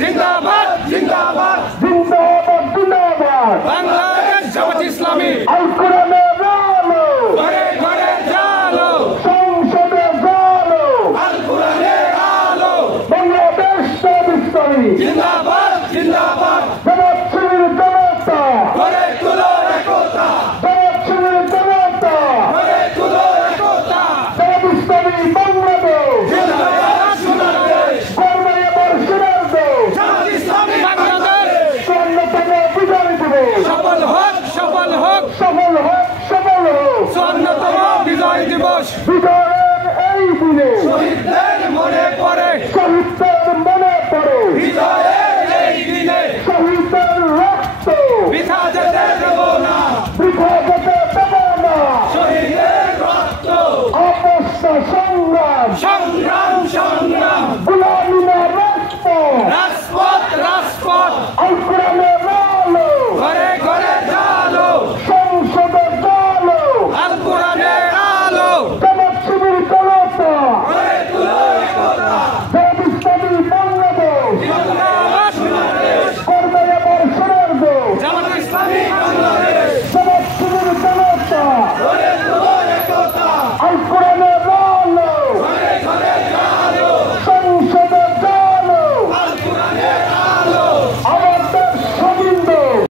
জিন্দাবাদ জিন্দাবাদ জিন্দাবাদ জিন্দাবাদ বাংলাদেশ জামাত ইসলামী আল কোরআনের আলো ঘরে ঘরে জালো সংসদে জালো আল কোরআনের আলো বাংলাদেশ জামাত ইসলামী জিন্দাবাদ জিন্দাবাদ জামাত শিবির জনতা ঘরে তুলো একতা জামাত শিবির জনতা ঘরে তুলো একতা জামাত ইসলামী বাংলাদেশ জিন্দাবাদ সোনার দেশ কর্মে এবার সোনার দেশ জামাত ইসলামী বাংলাদেশ স্বর্ণতম বিজয় দিবস সফল হোক সফল হোক সফল হোক সফল হোক স্বর্ণতম বিজয় দিবস বিজয়ের এই দিনে শহীদদের মনে পড়ে শহীদদের মনে পড়ে বিজয়ের এই দিনে শহীদের রক্ত বৃথা যেতে দেব না বৃথা যেতে দেব না শহীদের রক্ত অপস্য সংগ্রাম সংগ্রাম সংগ্রাম